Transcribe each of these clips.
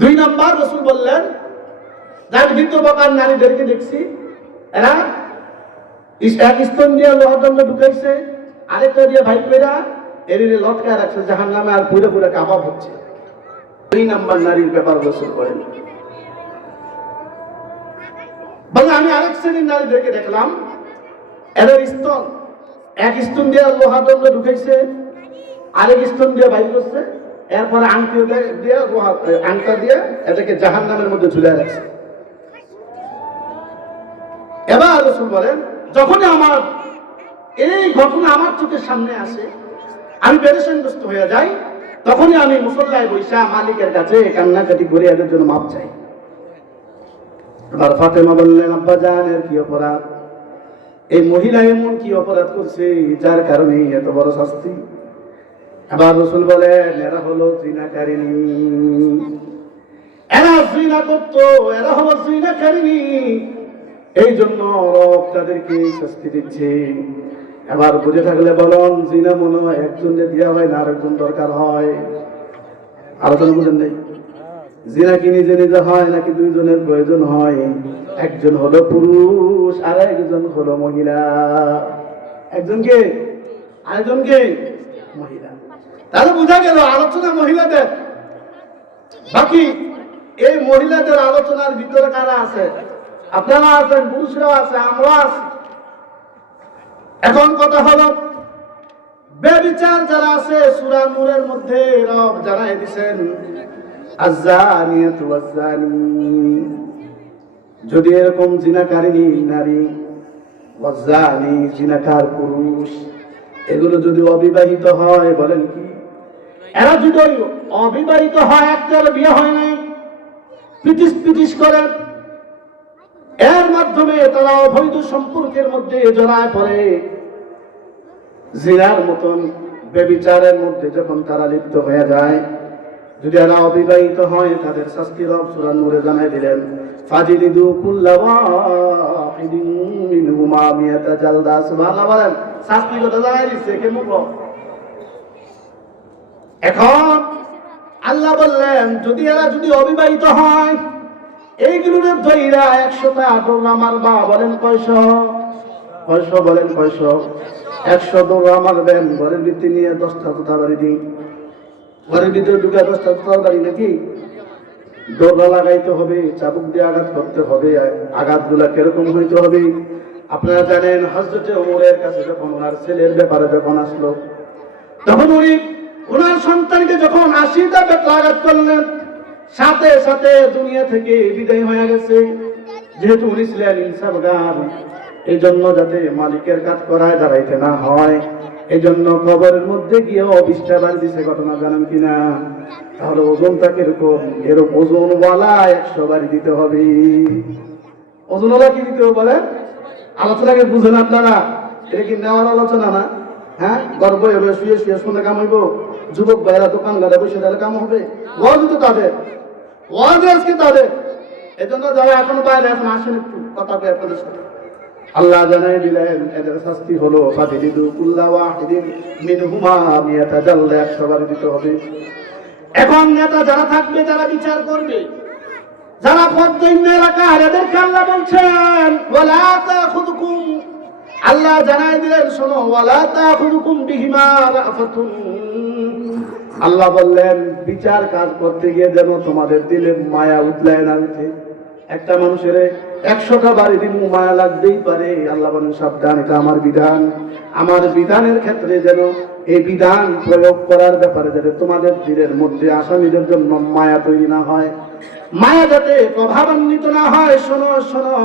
দুই নাম্বার রাসূল বললেন, যার বিধবার নারীদেরকে দেখছি, এরা এক স্তন দিয়ে লোহার দণ্ড ঢুকাইছে, আরেকটা দিয়ে ভাই কইরা এরিরে লটকায় রাখছে জাহান্নামে, আর পুরো পুরো কাবাব হচ্ছে। দুই নাম্বার নারীর ব্যাপার রাসূল বলেন। বলে আমি আরেক শ্রেণীর নারীদেরকে দেখলাম, এদের স্তন এক স্তন দিয়ে লোহার দণ্ড ঢুকাইছে, আরেক স্তন দিয়ে বাইর করছে, এরপরে আংটি দিয়ে আংটা দিয়ে এটাকে জাহান্নামের মধ্যে ঝুলে রাখছে। এবার রাসূল বলেন, যখনই আমার এই ঘটনা আমার চোখের সামনে আসে, আমি পেরেশানগ্রস্ত হয়ে যাই, তখনই আমি মুসল্লায় বৈশা মালিকের কাছে কান্নাকাটি করে এদের জন্য মাপ চাই। এবার ফাতেমা বললেন, আব্বা জান, এর কি অপরাধ? এই মহিলা এমন কি অপরাধ করছে যার কারণে এত বড় শাস্তি? এবার রাসূল বলেন, এরা হলো জিনাকারিনী, এরা জিনা করতো, এরা হলো জিনাকারিনী, এই জন্য রব তাদেরকে শাস্তি দিচ্ছে। এবার বুঝে থাকলে বলুন, জিনা মনে হয় একজনকে দেওয়া হয় না, আরেকজন দরকার হয়। আলোচনা বুঝেন নেই? জিনা কি নিজে নিজে হয় নাকি দুইজনের প্রয়োজন হয়? একজন হলো পুরুষ আর একজন হলো মহিলা। একজনকে আরেকজনকে মহিলা। তাহলে বোঝা গেল আলোচনা মহিলাদের। বাকি এই মহিলাদের আলোচনার ভিতরে কারা আছে? আপনারা আছেন, পুরুষরাও আছে, আমরা আছি। এখন কথা হলো, বেবিচার যারা আছে, সূরা নূরের মধ্যে রব জানাই দিবেন, আয-যানিয়াতু ওয়াজ-যানি, যদি এরকম জিনাকারিনী নারী, ওয়াজ-যানি জিনাকার পুরুষ, এগুলো যদি অবিবাহিত হয়, বলেন কি, এরা যদি অবিবাহিত হয়, একটার বিয়ে হয় নাই, পিটিস পিটিস করে, এর মাধ্যমে তারা অবৈধ সম্পর্কের মধ্যে জড়ায় পড়ে, জিনার মতন ব্যভিচারের মধ্যে যখন তারা লিপ্ত হয়ে যায়, যদি এরা অবিবাহিত হয়, তাদের শাস্তি রব সূরা নূরে জানাই দিলেন, ফাজিলিদু কুল্লা ওয়াহিদিন মিনহুমা মিয়াতা জালদা। সুবহানাল্লাহ বলেন, শাস্তি কথা জানাই দিচ্ছে কেমন। এখন আল্লাহ বললেন, যদি এরা যদি অবিবাহিত হয়, এইগুলোর ধইরা 100টা দৌড়া মারবা। বলেন কয়শো? কয়শো? বলেন কয়শো? 100 দৌড়া মারবেন। ঘরের ভিতরে নিয়ে 10টা জুতা বাড়ি দিন, ঘরের ভিতরে ঢুকে 10টা জুতা বাড়ি নাকি দৌড়া লাগাইতে হবে, চাবুক দিয়ে আঘাত করতে হবে। আঘাতগুলা কিরকম হইতে হবে? আপনারা জানেন, হযরতে ওমরের কাছে যখন ওনার ছেলের ব্যাপারে যখন আসলো, তখন উনি ওনার সন্তানকে যখন 80টা বেত্রা আঘাত করলেন, সাথে সাথে দুনিয়া থেকে বিদায় হয়ে গেছে। যেহেতু উনি ছিলেন ইনসাফগার, এই জন্য যাতে মালিকের কাজ করায় দাঁড়াইতে না হয়, এই জন্য কবরের মধ্যে গিয়ে 20টা বাড়ি দিছে। ঘটনা জানেন কিনা? তাহলে ওজনটা কিরকম? এর ওজনওয়ালা 100 বাড়ি দিতে হবে। ওজনওয়ালা কি দিতে হবে বলেন? আলোচনাকে বুঝেন আপনারা? এটা কি নেওয়ার আলোচনা না? হ্যাঁ, গর্ব হবে, শুয়ে শুয়ে শুনে কাম হইব। যুবক ভাইরা দোকান ঘাটে বসে তাহলে কাম হবে? ওয়াজ তো তাদের, ওয়াজ আজকে তাদের। এজন্য যারা এখন বাইরে এখন আসেন, একটু কথা কই আপনাদের সাথে। আল্লাহ জানাই দিলেন, এদের শাস্তি হলো ফাজিলিদু কুল্লা ওয়াহিদিন মিনহুমা মিয়াতা জালদা, 100 বাড়ি দিতে হবে। এখন নেতা যারা থাকবে, যারা বিচার করবে, যারা পদ্মহীন এলাকার, এদেরকে আল্লাহ বলছেন, ওয়ালা তাখুযুকুম, আল্লাহ জানাই দিলেন, শোনো, ওয়ালা তাখুযুকুম বিহিমা রাফাতুন, আল্লাহ বললেন, বিচার কাজ করতে গিয়ে যেন তোমাদের দিলে মায়া উতলায় না উঠে। একটা মানুষের 100টা বাড়ি দিন মায়া লাগতেই পারে। আল্লাহ বলেন, সাবধান, এটা আমার বিধান। আমার বিধানের ক্ষেত্রে যেন এই বিধান প্রয়োগ করার ব্যাপারে যাতে তোমাদের দিলের মধ্যে আসামিদের জন্য মায়া তৈরি না হয়, মায়া যাতে প্রভাবান্বিত না হয়। শোনো শোনো,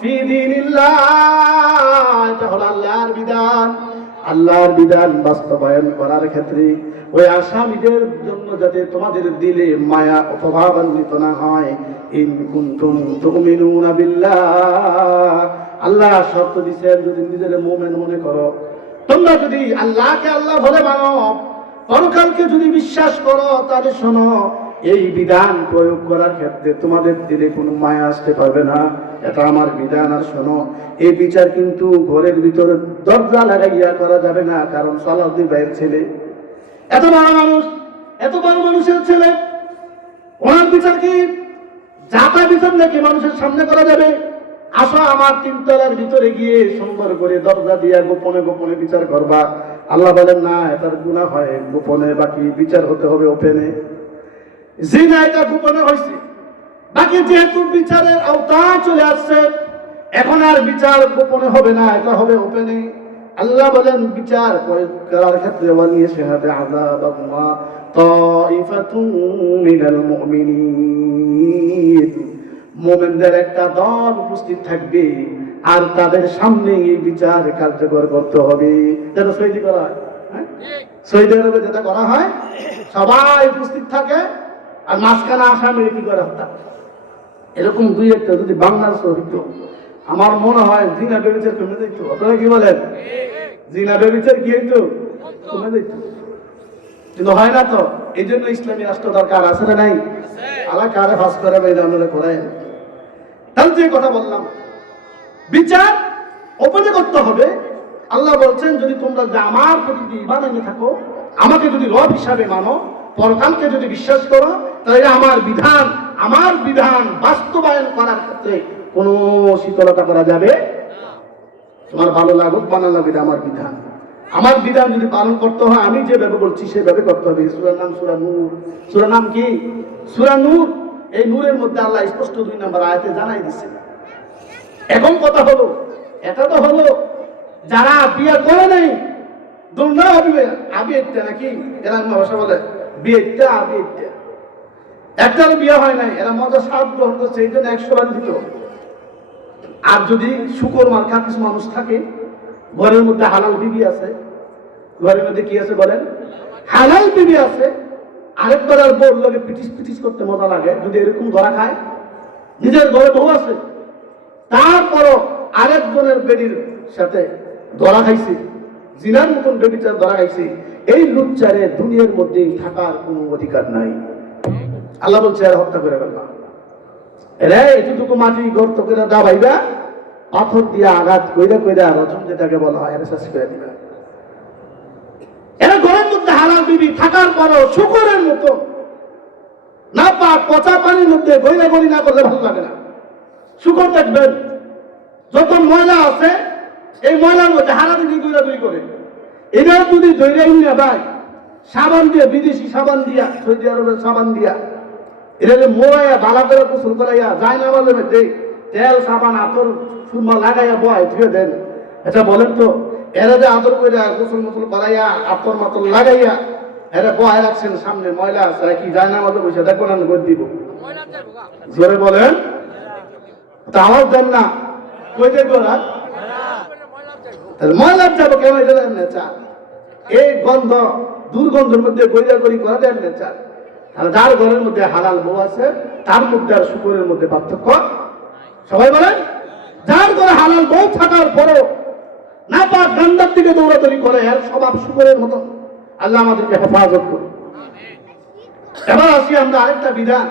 ফি দীনিল্লাহ, এটা হলো আল্লাহর বিধান। আল্লাহর বিধান বাস্তবায়ন করার ক্ষেত্রে ওই আসামিদের জন্য যাতে তোমাদের দিলে মায়া প্রভাবান্বিত না হয়। ইন কুনতুম তুমিনুনা বিল্লাহ, আল্লাহ শর্ত দিয়েছেন, যদি নিজের মুমিন মনে করো, তোমরা যদি আল্লাহকে আল্লাহ বলে মানো, পরকালকে যদি বিশ্বাস করো, তাহলে শোনো, এই বিধান প্রয়োগ করার ক্ষেত্রে তোমাদের দিলে কোনো মায়া আসতে পারবে না। এটা আমার বিধান। আর শোনো, এই বিচার কিন্তু ঘরের ভিতরে দরজা লাগাইয়া করা যাবে না, কারণ সালাউদ্দিন ভাইয়ের ছেলে এত বড় মানুষ, এত বড় মানুষের ছেলে, ওনার বিচার কি যাতা বিচার নাকি মানুষের সামনে করা যাবে? আসো আমার 3 তলার ভিতরে গিয়ে সুন্দর করে দরজা দিয়ে গোপনে গোপনে বিচার করবা। আল্লাহ বলেন না, এটার গুনাহ হয় গোপনে, বাকি বিচার হতে হবে ওপেনে। জিনা এটা গোপনে হয়েছে, বাকি যেহেতু বিচারের আওতা চলে আসছে, এখন আর বিচার গোপনে হবে না, এটা হবে ওপেনে। আল্লাহ বলেন বিচার করার ক্ষেত্রে ওয়ালিয়ে শাহাদা আযাবাল্লাহ তাইফাতুন মিনাল মুমিনিন, মুমিনদের একটা দল উপস্থিত থাকবে আর তাদের সামনে এই বিচার কার্যকর করতে হবে। যেটা সৌদি করা হয়, সৌদি আরবে যেটা করা হয়, সবাই উপস্থিত থাকে আর মাঝখানে আসামি কি করে হত্যা। এরকম 2-1টা যদি বাংলার হইতো, আমার মনে হয় জিনা বেবিচার কমে যেত। আপনারা কি বলেন? জিনা বেবিচার কি হইতো? কমে যেত। কিন্তু হয় না তো। এই জন্য ইসলামী রাষ্ট্র দরকার আছে না নাই? আল্লাহ কারে ফাঁস করে বাইরে আমরা করাই। তাহলে যে কথা বললাম, বিচার ওপেনে করতে হবে। আল্লাহ বলছেন যদি তোমরা আমার প্রতি ঈমান এনে থাকো, আমাকে যদি রব হিসাবে মানো, পরকালকে যদি বিশ্বাস করো, তাহলে আমার বিধান বাস্তবায়ন করার ক্ষেত্রে কোনো শীতলতা করা যাবে। তোমার ভালো লাগুক বা না লাগুক, আমার বিধান যদি পালন করতে হয়, আমি যেভাবে বলছি সেভাবে করতে হবে। সূরার নাম সূরা নূর। সূরার নাম কি? সূরা নূর। এই নূরের মধ্যে আল্লাহ স্পষ্ট 2 নম্বর আয়াতে জানাই দিচ্ছে। এখন কথা হলো, এটা তো হলো যারা বিয়ে করে নাই, দুর্না আবিয়েটা নাকি এরা ভাষা বলে, বিয়েটা আবিয়েটা, একটারও বিয়ে হয় নাই, এরা মজা স্বাদ গ্রহণ করছে, এই জন্য 100 বার দিত। আর যদি শুকর মার্কা কিছু মানুষ থাকে, ঘরের মধ্যে হালাল বিবি আছে, ঘরের মধ্যে কি আছে বলেন? হালাল বিবি আছে, আরেকবার আর বউর লোকে পিটিস পিটিস করতে মজা লাগে। যদি এরকম ধরা খায়, নিজের ঘরে বউ আছে, তারপরও আরেকজনের বেডির সাথে ধরা খাইছে, জিনার মতন বেবিচার ধরা খাইছে, এই লুচ্চারে দুনিয়ার মধ্যে থাকার কোনো অধিকার নাই। আল্লাহ বলছে আর হত্যা করে ফেলবা। এরা এতটুকু মাটি গর্ত করে দাবাইবা, পাথর দিয়ে আঘাত কইরা কইরা রজম যেটাকে বলা হয়, এরা শেষ করে দিবা। এরা ঘরের মধ্যে হালাল বিবি থাকার পরও শুকরের মতো না পাক পচা পানির মধ্যে গইরা গড়ি না করলে ভালো লাগে না। শুকর দেখবেন যত ময়লা আছে, এই ময়লার মধ্যে হারাদিনি গইরাগড়ি করে। এরা যদি দৈরাই না ভাই, সাবান দিয়ে, বিদেশি সাবান দিয়া, সৌদি আরবের সাবান দিয়া, এটা মোড়াইয়া বালা করে গোসল করাইয়া যায় না, আমাদের মধ্যে তেল সাবান আতর সুরমা লাগাইয়া বয় ধুয়ে দেন। এটা বলেন তো, এরা যে আদর করে গোসল মোসল করাইয়া আতর মাতর লাগাইয়া এরা বয় রাখছেন, সামনে ময়লা আছে কি যায় না, আমাদের বসে দেখো না করে দিব। জোরে বলেন, তা আমার দেন না, কই দেখবো না, ময়লা যাবো কেন? এটা দেন না চা, এই গন্ধ দুর্গন্ধের মধ্যে গইরা গড়ি করা দেন না চা। আর যার ঘরের মধ্যে হালাল বউ আছে, তার মধ্যে আর শুকরের মধ্যে পার্থক্য। সবাই বলেন, যার ঘরে হালাল বউ থাকার পরও না পাক গান্ধার দিকে দৌড়াদৌড়ি করে, এর স্বভাব শুকরের মতো। আল্লাহ আমাদেরকে হেফাজত করুন। এবার আসি আমরা আরেকটা বিধান,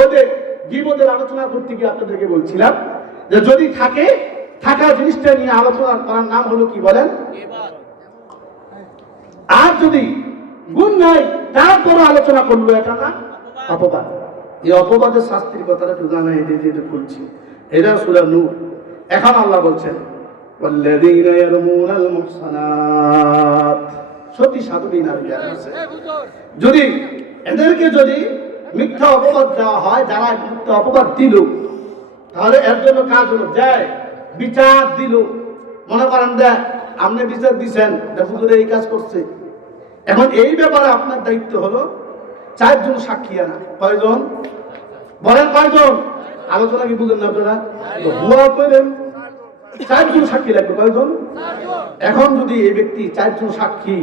ওদের গীবতের আলোচনা করতে গিয়ে আপনাদেরকে বলছিলাম যে যদি থাকা জিনিসটা নিয়ে আলোচনা করার নাম হলো কি বলেন? আর যদি গুণ নাই তারপরও আলোচনা করলো, এটা না অপবাদ। এই অপবাদের শাস্তির কথাটা একটু জানাই দিয়ে খুলছি। এটা সূরা নূর। এখন আল্লাহ বলছেন ওয়াল্লাযীনা ইয়ারমুনাল মুহসানাত, সতী সাধবী নারী আছে, যদি এদেরকে যদি মিথ্যা অপবাদ দেওয়া হয়, যারা মিথ্যা অপবাদ দিল, তাহলে এর জন্য কাজ হলো যায় বিচার দিল। মনে করেন দেখ আপনি বিচার দিচ্ছেন, হুজুর এই কাজ করছে, এখন এই ব্যাপারে আপনার দায়িত্ব হলো 4 জন সাক্ষী আনা। কয়জন বলেন? কয়জন? আলোচনা কি বুঝেন না আপনারা? হুয়া কইলেন 4 জন সাক্ষী লাগবে। কয়জন? এখন যদি এই ব্যক্তি 4 জন সাক্ষী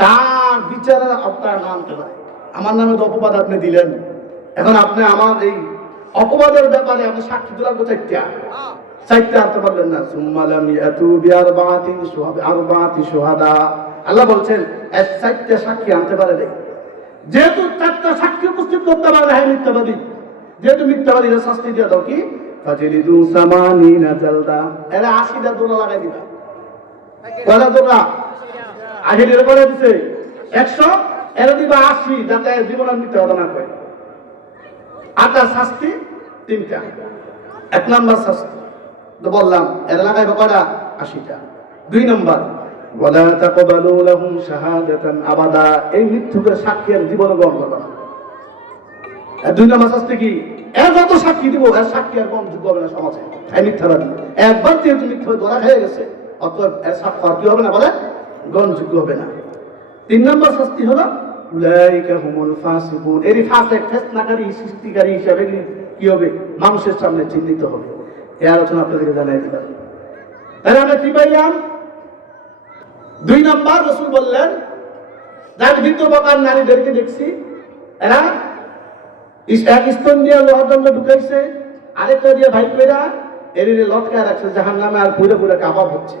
তার বিচারের আপনার নাম আনতে পারে, আমার নামে তো অপবাদ আপনি দিলেন, এখন আপনি আমার এই অপবাদের ব্যাপারে আপনি সাক্ষী তোলা চারটা আনতে পারলেন না। সুম্মালামি এতু বিআরবাতি শুহাদা, আল্লাহ বলছেন 4টা সাক্ষী আনতে পারে নাই। যেহেতু 4টা সাক্ষী উপস্থিত করতে পারে না, মিথ্যাবাদী, যেহেতু মিথ্যাবাদীরা শাস্তি দিয়ে দাও কি ফাজিলিদু সামানিনা জালদা, এরা 80টা দোলা লাগাই দিবা। কয়টা দোলা? 80 করে দিছে 100, এরা দিবা 80, যাতে জীবনের মিথ্যা কথা না কয়। আটা শাস্তি তিনটা। এক নম্বর শাস্তি তো বললাম, এর লাগাইবে কয়টা? 80টা। 2 নম্বর, ওয়ালা তাকবালু লাহুম শাহাদাতান আবাদা, এই মৃত্যুকে সাক্ষী আর জীবনে গ্রহণ করবে না। 2 নম্বর শাস্তি কি? এর যত সাক্ষী দিব এর সাক্ষী আর গ্রহণযোগ্য হবে না সমাজে, এই মিথ্যাবাদী। একবার যেহেতু মিথ্যা ধরা খেয়ে গেছে, অতএব এর সাক্ষ্য আর কি হবে না, বলে গ্রহণযোগ্য হবে না। 3 নম্বর শাস্তি হলো উলাইকা হুমুল ফাসিকুন, এরই ফাসিক, ফিতনাকারী, সৃষ্টিকারী হিসাবে কি হবে? মানুষের সামনে চিহ্নিত হবে। এই আলোচনা আপনাদেরকে জানাই দিলাম। তাহলে আমরা কি পাইলাম? 2 নম্বর, রাসূল বললেন যার বিধবা নারীদেরকে দেখছি, এরা এক স্তন দিয়ে লোহার দণ্ড ঢুকাইছে, আরেকটা দিয়ে ভাই কইরা এর লটকায় রাখছে জাহান্নামে, আর পুরো পুরো কাবাব হচ্ছে।